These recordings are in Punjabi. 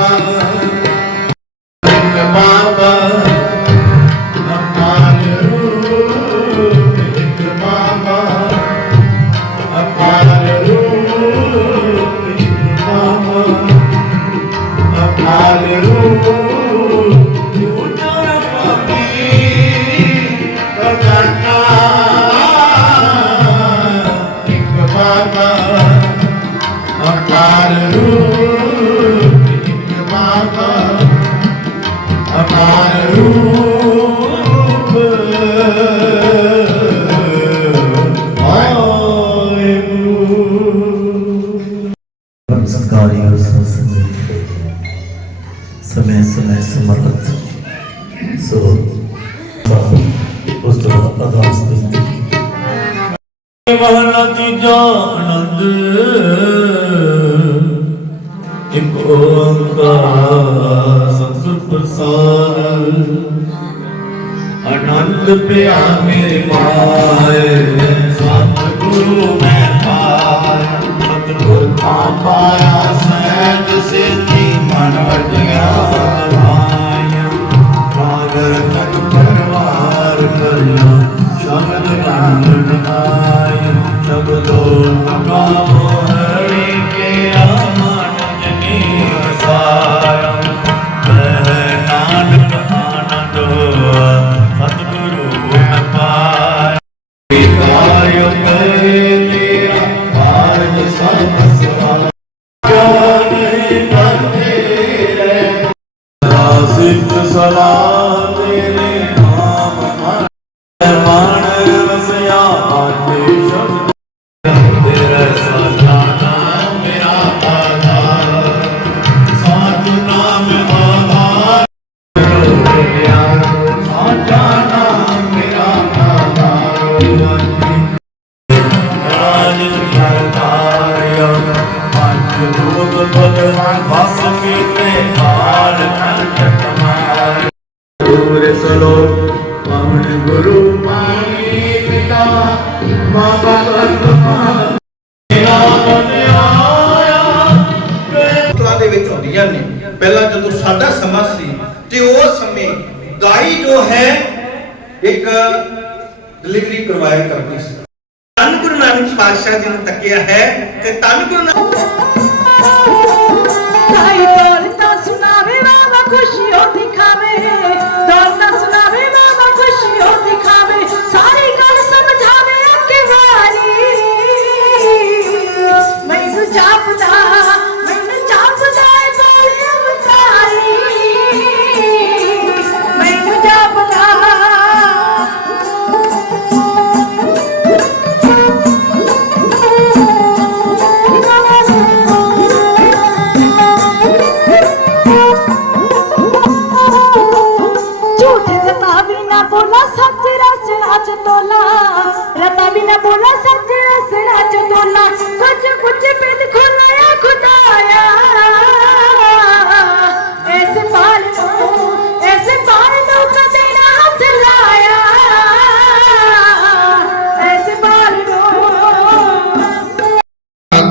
Mama. ਵਾਹਿਗੁਰੂ ਸੰਸਕਾਰੀ ਔਰ ਸੰਸਦੀ ਸਮੇਂ ਸਮੇਂ ਉਸ ਤੋਂ ਅਰਦਾਸ ਬੇਨਤੀ ਮਹਲਾ ਤੀਜਾ ਆਨੰਦ। ਇੱਕ ਓੰਕਾਰ ਸਤਿਗੁਰ ਪ੍ਰਸਾਦ ਆਨੰਦ ਪਿਆ ਮੇਰੇ ਪਾਏ ਸਤਿਗੁਰੂ ਕਾ ਪਾਇਆ ਸਹਿਜ ਸਿੱਧੀ ਮਨ ਵਟਿਆ ਲਾਇਆ ਸਾਗਰ ਤਨ ਪਰਵਾਰ ਕਰਿਆ ਸ਼ਬਦ ਨਾਮ ਨਾਇ ਸਿੱਖ ਮਾਤਾ ਦੇ ਵਿੱਚ ਹੁੰਦੀਆਂ ਨੇ। ਪਹਿਲਾਂ ਜਦੋਂ ਸਾਡਾ ਸਮਾਂ ਸੀ ਤੇ ਉਸ ਸਮੇਂ ਗਾਈ ਜੋ ਹੈ, ਇੱਕ ਡਿਲੀਵਰੀ ਕਰਵਾਇਆ ਕਰਦੀ ਸੀ। ਧੰਨ ਗੁਰੂ ਨਾਨਕ ਪਾਤਸ਼ਾਹ ਜੀ ਨੂੰ ਤੱਕਿਆ ਹੈ ਤੇ ਧੰਨ ਗੁਰੂ ਨਾਨਕ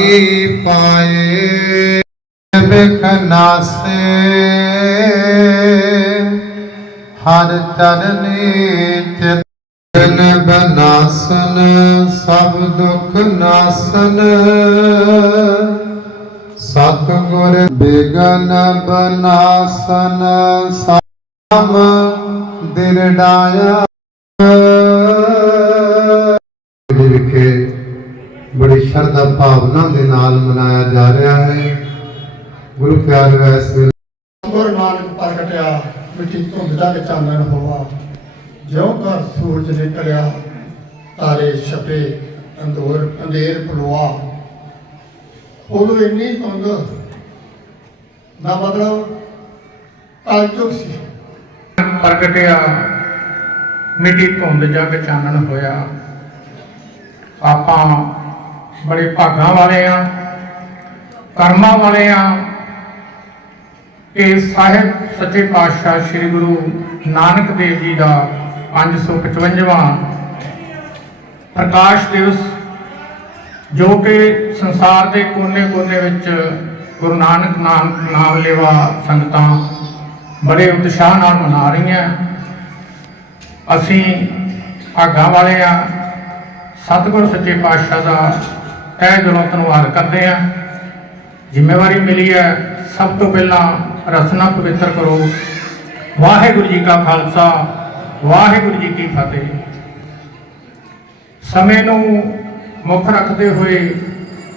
ਅਗੀ ਪਾਏ? ਬਿਖਨਾਸੇ ਹਰ ਚਰਨੀ ਚਿਤਨ ਬਨਾਸਨ, ਸਭ ਦੁਖ ਨਾਸਨ। ਸਤ ਗੁਰ ਬਿਗਨ ਬਨਾਸਨ ਸਾਮ ਦਿਰਡਾਇਆ। ਵਿਖੇ ਬੜੀ ਸ਼ਰਧਾ ਭਾਵਨਾ ਦੇ ਨਾਲ ਮਨਾਇਆ ਜਾ ਰਿਹਾ ਹੈ। ਗੁਰੂ ਪਿਆਰੇ ਇਸ ਵੇਲੇ। ਗੁਰੂ ਨਾਨਕ ਪ੍ਰਗਟਿਆ ਮਿੱਟੀ ਧੁੰਦ ਦਾ ਚਾਨਣ ਹੋਆ। ਜਿਉਂ ਘਰ ਸੂਰਜ ਨਿਕਲਿਆ ਤਾਰੇ ਛਪੇ ਅੰਦੋਰ ਅੰਧੇਰ ਪਲੋਆ ਉਦੋਂ ਇੰਨੀ ਧੁੰਦ ਦਾ ਮਤਲਬ ਕਲਯੁਗ ਸੀ। ਪ੍ਰਗਟਿਆ ਮਿੱਟੀ ਧੁੰਦ ਜਗ ਚਾਨਣ ਹੋਇਆ। ਆਪਾਂ ਬੜੇ ਭਾਗਾਂ ਵਾਲੇ ਆ, ਕਰਮਾਂ ਵਾਲੇ ਆ। ਕਿ ਸਾਹਿਬ ਸੱਚੇ ਪਾਤਸ਼ਾਹ ਸ੍ਰੀ ਗੁਰੂ ਨਾਨਕ ਦੇਵ ਜੀ ਦਾ 555ਵਾਂ ਪ੍ਰਕਾਸ਼ ਦਿਵਸ, ਜੋ ਕਿ ਸੰਸਾਰ ਦੇ ਕੋਨੇ-ਕੋਨੇ ਵਿੱਚ ਗੁਰੂ ਨਾਨਕ ਨਾਮ ਨਾਮ ਲੈਵਾ ਸੰਗਤਾਂ ਬੜੇ ਉਤਸ਼ਾਹ ਨਾਲ ਮਨਾ ਰਹੀਆਂ। ਅਸੀਂ ਭਾਗਾਂ ਵਾਲੇ ਆ। ਸਤਿਗੁਰ ਸੱਚੇ ਪਾਤਸ਼ਾਹ ਦਾ ਤਹਿ ਦਿਲੋਂ ਧੰਨਵਾਦ ਕਰਦੇ ਆ, ਜ਼ਿੰਮੇਵਾਰੀ ਮਿਲੀ ਹੈ, ਸਭ ਤੋਂ ਪਹਿਲਾਂ ਰਸਨਾ ਪਵਿੱਤਰ ਕਰੋ। ਵਾਹਿਗੁਰੂ ਜੀ ਕਾ ਖਾਲਸਾ, ਵਾਹਿਗੁਰੂ ਜੀ ਕੀ ਫਤਿਹ। ਸਮੇਂ ਨੂੰ ਮੁੱਖ ਰੱਖਦੇ ਹੋਏ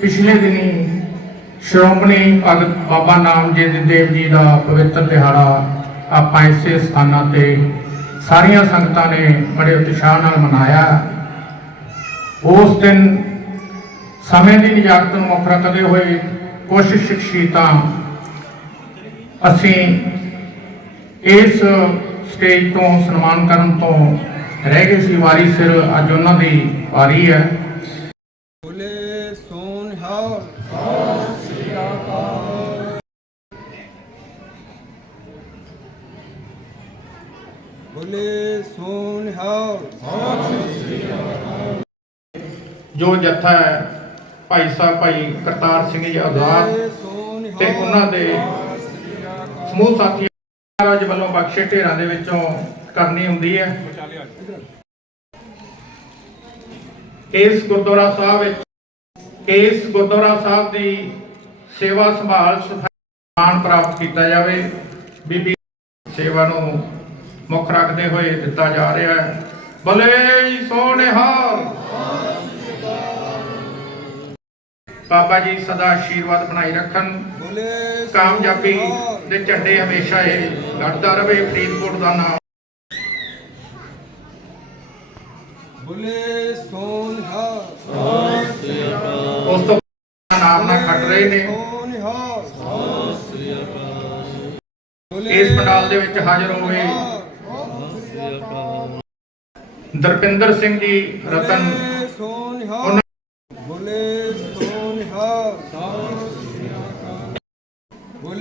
ਪਿਛਲੇ ਦਿਨੀ ਸ਼੍ਰੋਮਣੀ ਭਗਤ ਬਾਬਾ ਨਾਮਜੀਤ ਦੇਵ ਜੀ ਦਾ ਪਵਿੱਤਰ ਦਿਹਾੜਾ ਆਪਾਂ ਇਸੇ ਸਥਾਨਾਂ ਤੇ ਸਾਰੀਆਂ ਸੰਗਤਾਂ ਨੇ ਬੜੇ ਉਤਸ਼ਾਹ ਨਾਲ ਮਨਾਇਆ। ਉਸ ਦਿਨ ਸਮੇਂ ਦੀ ਨਿਜਾਤ ਨੂੰ ਮੁੱਖ ਰੱਖਦੇ ਹੋਏ ਕੁਝ ਸ਼ਖਸੀਅਤਾਂ ਅਸੀਂ ਇਸ ਸਟੇਜ ਤੋਂ ਸਨਮਾਨ ਕਰਨ ਤੋਂ ਰਹਿ ਗਏ ਸੀ। ਵਾਰੀ ਸਿਰ ਅੱਜ ਉਹਨਾਂ ਦੀ ਵਾਰੀ ਹੈ। ਬੋਲੇ ਸੋਨ ਬੋਲੇ ਸੋਨ ਹਾਲ। ਜੋ ਜੱਥਾ ਹੈ ਭਾਈ ਸਾਹਿਬ ਭਾਈ ਕਰਤਾਰ ਸਿੰਘ ਜੀ ਆਜ਼ਾਦ ਤੇ ਉਹਨਾਂ ਦੇ ਸਮੂਹ ਸਾਥੀਆਂ ਮਹਾਰਾਜ ਵੱਲੋਂ ਬਖਸ਼ੇ ਢੇਰਾਂ ਦੇ ਵਿੱਚੋਂ ਕਰਨੀ ਹੁੰਦੀ ਹੈ। ਇਸ ਗੁਰਦੁਆਰਾ ਸਾਹਿਬ ਵਿੱਚ ਇਸ ਗੁਰਦੁਆਰਾ ਸਾਹਿਬ ਦੀ ਸੇਵਾ ਸੰਭਾਲ ਸਥਾਨ ਪ੍ਰਾਪਤ ਕੀਤਾ ਜਾਵੇ। ਬੀਬੀ ਸੇਵਾ ਨੂੰ ਮੁੱਖ ਰੱਖਦੇ ਹੋਏ ਦਿੱਤਾ ਜਾ ਰਿਹਾ ਹੈ। ਭਲੇ ਸੋਹਣਿਹਾਰ ਬਾਬਾ ਜੀ ਸਦਾ ਆਸ਼ੀਰਵਾਦ ਬਣਾਈ ਰੱਖਣ। ਕਾਮਯਾਬੀ। ਦੇ ਝੰਡੇ ਹਮੇਸ਼ਾ ਇਹ ਲੜਦਾ ਰਵੇ ਫਰੀਦਕੋਟ ਦਾ ਨਾਮ। ਬੋਲੇ ਉਸ ਤੋਂ ਨਾਲ ਰਹੇ ਨੇ। ਇਸ ਪੰਡਾਲ ਦੇ ਵਿੱਚ ਹਾਜ਼ਰ ਹੋਏ ਦਰਪਿੰਦਰ ਸਿੰਘ ਜੀ ਰਤਨ। ਬੋਲੇ ਸੋਨ ਹਾਲ ਉਹਨਾਂ ਬੋਲੇ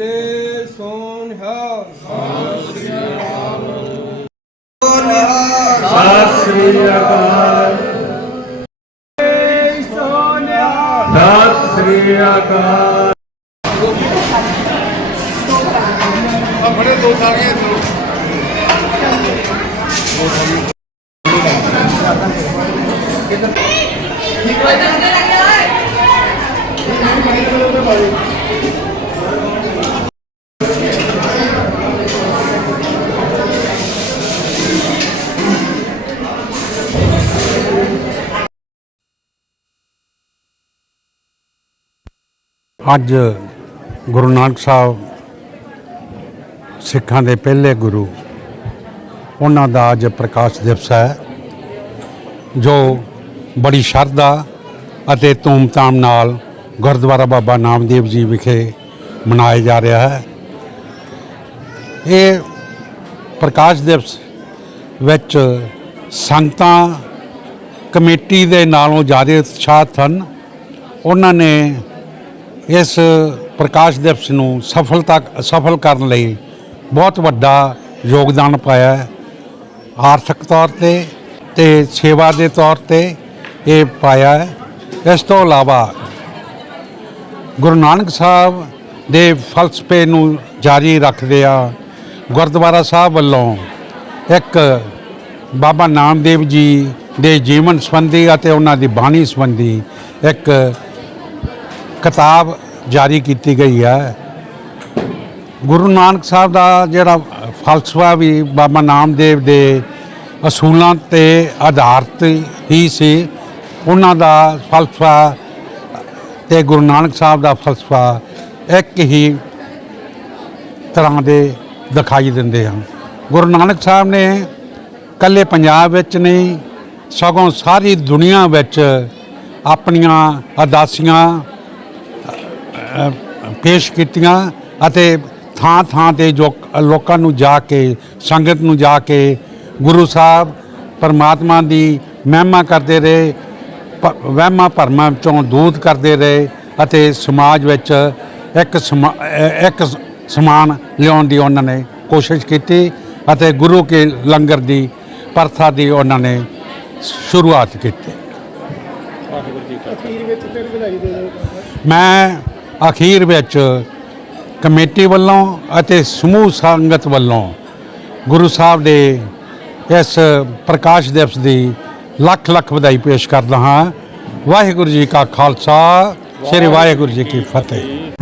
ਬੋਲੇ ਸੋਨ ਹਾਲ ਸਤਿ ਸ੍ਰੀ ਅਕਾਲ। ਸਤਿ ਸ੍ਰੀ ਅਕਾਲ। ਅੱਜ ਗੁਰੂ ਨਾਨਕ ਸਾਹਿਬ ਸਿੱਖਾਂ ਦੇ ਪਹਿਲੇ ਗੁਰੂ, ਉਹਨਾਂ ਦਾ ਅੱਜ ਪ੍ਰਕਾਸ਼ ਦਿਵਸ ਹੈ, ਜੋ ਬੜੀ ਸ਼ਰਧਾ ਅਤੇ ਧੂਮਧਾਮ ਨਾਲ ਗੁਰਦੁਆਰਾ ਬਾਬਾ ਨਾਮਦੇਵ ਜੀ ਵਿਖੇ ਮਨਾਇਆ ਜਾ ਰਿਹਾ ਹੈ। ਇਹ ਪ੍ਰਕਾਸ਼ ਦਿਵਸ ਵਿੱਚ ਸੰਗਤਾਂ ਕਮੇਟੀ ਦੇ ਨਾਲੋਂ ਜ਼ਿਆਦਾ ਉਤਸ਼ਾਹਤ ਹਨ ਉਹਨਾਂ ਨੇ ਇਸ ਪ੍ਰਕਾਸ਼ ਦਿਵਸ ਨੂੰ ਸਫਲਤਾ, ਸਫਲ ਕਰਨ ਲਈ ਬਹੁਤ ਵੱਡਾ ਯੋਗਦਾਨ ਪਾਇਆ ਹੈ। ਆਰਥਿਕ ਤੌਰ ਤੇ ਤੇ ਸੇਵਾ ਦੇ ਤੌਰ ਤੇ ਇਹ ਪਾਇਆ ਹੈ। ਇਸ ਤੋਂ ਇਲਾਵਾ ਗੁਰੂ ਨਾਨਕ ਸਾਹਿਬ ਦੇ ਫਲਸਫੇ ਨੂੰ ਜਾਰੀ ਰੱਖਦੇ ਆ ਗੁਰਦੁਆਰਾ ਸਾਹਿਬ ਵੱਲੋਂ ਇੱਕ ਬਾਬਾ ਨਾਮਦੇਵ ਜੀ ਦੇ ਜੀਵਨ ਸੰਬੰਧੀ ਅਤੇ ਉਹਨਾਂ ਦੀ ਬਾਣੀ ਸੰਬੰਧੀ ਇੱਕ ਕਿਤਾਬ ਜਾਰੀ ਕੀਤੀ ਗਈ ਹੈ। ਗੁਰੂ ਨਾਨਕ ਸਾਹਿਬ ਦਾ ਜਿਹੜਾ ਫਲਸਫਾ ਵੀ ਬਾਬਾ ਨਾਮਦੇਵ ਦੇ ਅਸੂਲਾਂ ਤੇ ਆਧਾਰਿਤ ਹੀ ਸੀ, ਉਹਨਾਂ ਦਾ ਫਲਸਫਾ ਤੇ ਗੁਰੂ ਨਾਨਕ ਸਾਹਿਬ ਦਾ ਫਲਸਫਾ ਇੱਕ ਹੀ ਤਰ੍ਹਾਂ ਦੇ ਦਿਖਾਈ ਦਿੰਦੇ ਹਨ। ਗੁਰੂ ਨਾਨਕ ਸਾਹਿਬ ਨੇ ਕੱਲੇ ਪੰਜਾਬ ਵਿੱਚ ਨਹੀਂ, ਸਗੋਂ ਸਾਰੀ ਦੁਨੀਆ ਵਿੱਚ ਆਪਣੀਆਂ ਅਦਾਸੀਆਂ ਪੇਸ਼ ਕੀਤੀਆਂ ਅਤੇ ਥਾਂ ਥਾਂ ਤੇ ਜੋ ਲੋਕਾਂ ਨੂੰ ਜਾ ਕੇ ਸੰਗਤ ਨੂੰ ਜਾ ਕੇ ਗੁਰੂ ਸਾਹਿਬ ਪਰਮਾਤਮਾ ਦੀ ਮਹਿਮਾ ਕਰਦੇ ਰਹੇ ਵਹਿਮਾਂ ਭਰਮਾਂ ਵਿੱਚੋਂ ਦੂਰ ਕਰਦੇ ਰਹੇ ਅਤੇ ਸਮਾਜ ਵਿੱਚ ਇੱਕ ਇੱਕ ਸਮਾਨ ਲਿਆਉਣ ਦੀ ਉਹਨਾਂ ਨੇ ਕੋਸ਼ਿਸ਼ ਕੀਤੀ ਅਤੇ ਗੁਰੂ ਕੇ ਲੰਗਰ ਦੀ ਪ੍ਰਥਾ ਦੀ ਉਹਨਾਂ ਨੇ ਸ਼ੁਰੂਆਤ ਕੀਤੀ। ਮੈਂ ਅਖੀਰ ਵਿੱਚ ਕਮੇਟੀ ਵੱਲੋਂ ਅਤੇ ਸਮੂਹ ਸੰਗਤ ਵੱਲੋਂ ਗੁਰੂ ਸਾਹਿਬ ਦੇ ਇਸ ਪ੍ਰਕਾਸ਼ ਦਿਵਸ ਦੀ ਲੱਖ ਲੱਖ ਵਧਾਈ ਪੇਸ਼ ਕਰਦਾ ਹਾਂ। ਵਾਹਿਗੁਰੂ ਜੀ ਕਾ ਖਾਲਸਾ, ਸ੍ਰੀ ਵਾਹਿਗੁਰੂ ਜੀ ਕੀ ਫਤਿਹ।